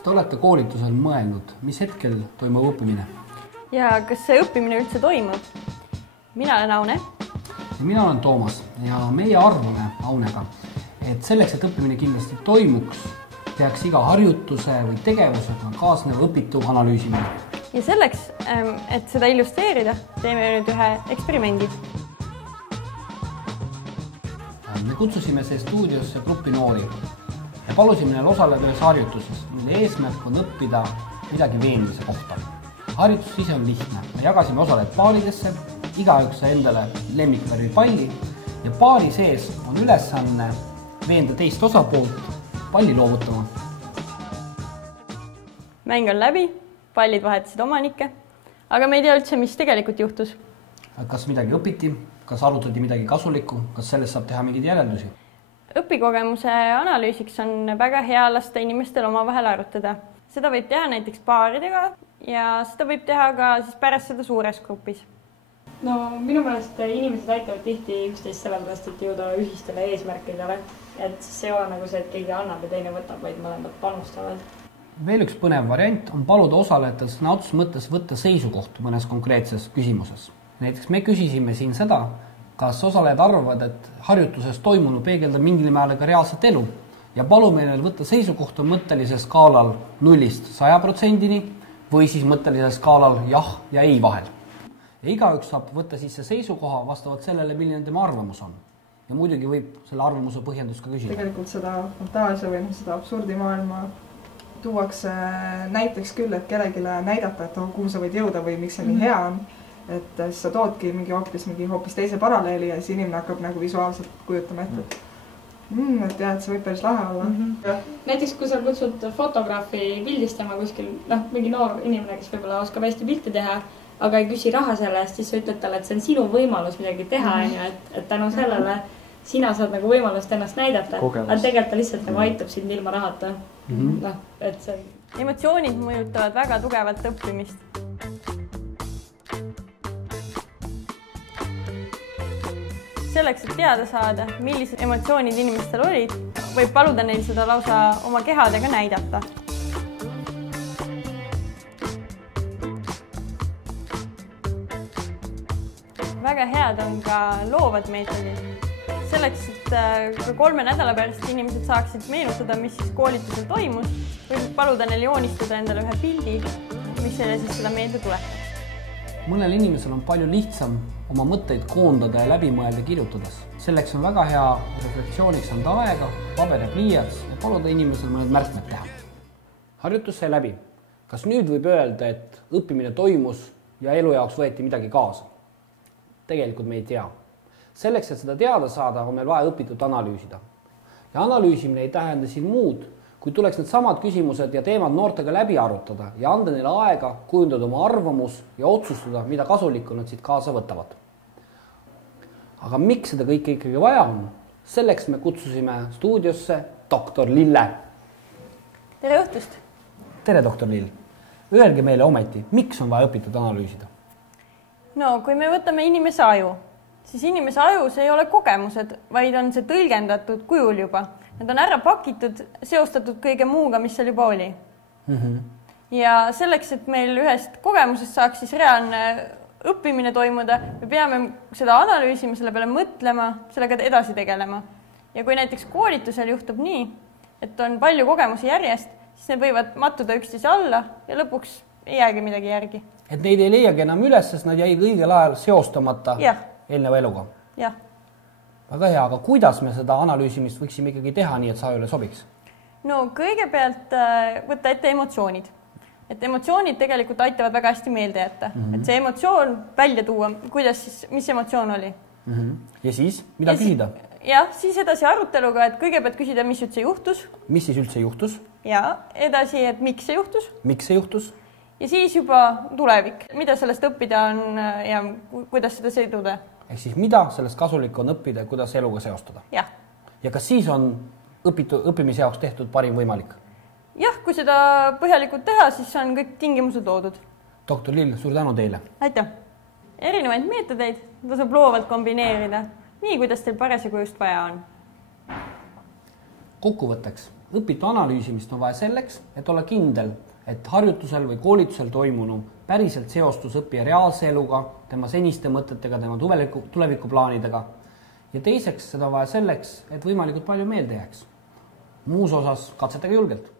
Kas te olete koolitusel mõelnud, mis hetkel toimub õppimine? Ja kas see õppimine üldse toimub? Mina olen Aune. Ja mina olen Toomas ja meie arvame Aunega, et selleks, et õppimine kindlasti toimuks, peaks iga harjutuse või tegevusega kaasneva õpitu analüüsimine. Ja selleks, et seda illustreerida, teeme nüüd ühe eksperimendi. Me kutsusime see stuudiosse gruppi noori ja palusime neil osaleda ühes harjutuses, mille eesmärk on õppida midagi veenmise kohta. Harjutus ise on lihtne. Me jagasime osalejad paaridesse, igaüks sai endale lemmikvärvi palli ja paari sees on ülesanne veenda teist osapoolt palli loovutama. Mäng on läbi, pallid vahetasid omanikke, aga me ei tea üldse, mis tegelikult juhtus. Kas midagi õpiti, kas arutati midagi kasulikku, kas sellest saab teha mingeid järeldusi? Õpikogemuse analüüsiks on väga hea lasta inimestel omavahel arutada. Seda võib teha näiteks paaridega ja seda võib teha ka siis pärast seda suures grupis. No minu meelest inimesed aitavad tihti üksteist sellepärast, et jõuda ühistele eesmärkidele. Et siis ei ole nagu see, et keegi annab ja teine võtab, vaid mõlemad panustavad. Veel üks põnev variant on paluda osalejatel sõna otseses mõttes võtta seisukohta mõnes konkreetses küsimuses. Näiteks me küsisime siin seda, kas osalejad arvavad, et harjutuses toimunu peegeldab mingil määral ka reaalset elu ja palume neil võtta seisukohta mõttelisel skaalal 0–100% või siis mõttelisel skaalal jah ja ei vahel. Ja igaüks saab võtta siis see seisukoha vastavalt sellele, milline tema arvamus on. Ja muidugi võib selle arvamuse põhjendust ka küsida. Tegelikult seda fantaasia või seda absurdimaailma tuuakse näiteks küll, et kellegile näidata, et kuhu sa võid jõuda või miks see nii hea on. Et siis sa toodki hoopis teise paralleeli ja siis inimene hakkab nagu visuaalselt kujutama ette, et jah, et see võib päris lahe olla. Näiteks kui sa kutsud fotograafi pildistama kuskil, mingi noor inimene, kes võib-olla oskab hästi pilti teha, aga ei küsi raha selle eest, siis sa ütled talle, et see on sinu võimalus midagi teha, et tänu sellele sina saad nagu võimalust ennast näidata, aga tegelikult ta lihtsalt nagu aitab sind ilma rahata. Emotsioonid mõjutavad väga tugevalt õppimist. Selleks, et teada saada, millised emotsioonid inimestel olid, võib paluda neil seda lausa oma kehadega näidata. Väga head on ka loovad meetodid. Selleks, et ka 3 nädala pärast inimesed saaksid meenutada, mis siis koolitusel toimus, võib paluda neil joonistada endale ühe pildi, mis siis seda meelde tuletab. Mõnel inimesel on palju lihtsam oma mõtteid koondada ja läbi mõelda kirjutades. Selleks on väga hea reflektsiooniks anda aega, paber ja pliiats ja paluda inimesel mõned märkmed teha. Harjutus sai läbi. Kas nüüd võib öelda, et õppimine toimus ja elu jaoks võeti midagi kaasa? Tegelikult me ei tea. Selleks, et seda teada saada, on meil vaja õpitut analüüsida. Ja analüüsimine ei tähenda siin muud, kui tuleks need samad küsimused ja teemad noortega läbi arutada ja anda neile aega kujundada oma arvamus ja otsustada, mida kasulikku nad siit kaasa võtavad. Aga miks seda kõike ikkagi vaja on? Selleks me kutsusime stuudiosse doktor Lille. Tere õhtust! Tere, doktor Lill! Öelge meile ometi, miks on vaja õpitut analüüsida? No, kui me võtame inimese aju, siis inimese ajus ei ole kogemused, vaid on see tõlgendatud kujul juba. Need on ära pakitud, seostatud kõige muuga, mis seal juba oli. Ja selleks, et meil ühest kogemusest saaks siis reaalne õppimine toimuda, me peame seda analüüsima, selle peale mõtlema, sellega edasi tegelema. Ja kui näiteks koolitusel juhtub nii, et on palju kogemusi järjest, siis need võivad mattuda üksteise alla ja lõpuks ei jäägi midagi järgi. Et neid ei leiagi enam üles, sest nad jäi õigel ajal seostamata eelneva eluga. Jah. Väga hea, aga kuidas me seda analüüsimist võiksime ikkagi teha nii, et sajule sobiks? No kõigepealt võtta ette emotsioonid. Et emotsioonid tegelikult aitavad väga hästi meelde jätta. Et see emotsioon välja tuua, kuidas siis, mis emotsioon oli. Ja siis, mida küsida? Jah, siis edasi aruteluga, et kõigepealt küsida, mis üldse juhtus. Mis siis üldse juhtus? Ja edasi, et miks see juhtus. Miks see juhtus? Ja siis juba tulevik, mida sellest õppida on ja kuidas seda sõiduda. Ehk siis mida sellest kasulik on õppida ja kuidas eluga seostada? Jah. Ja kas siis on õppimise jaoks tehtud parim võimalik? Jah, kui seda põhjalikult teha, siis on kõik tingimused loodud. Doktor Lill, suur tänu teile. Aitäh. Erinevaid meetodeid tasub loovalt kombineerida, nii kuidas teil parasjagu just vaja on. Kokkuvõtteks, õpitu analüüsimist on vaja selleks, et olla kindel, et harjutusel või koolitusel toimunu päriselt seostus õppija reaalse eluga, tema seniste mõtetega, tema tulevikuplaanidega. Ja teiseks seda on vaja selleks, et võimalikult palju meelde jääks. Muus osas katsetage julgelt.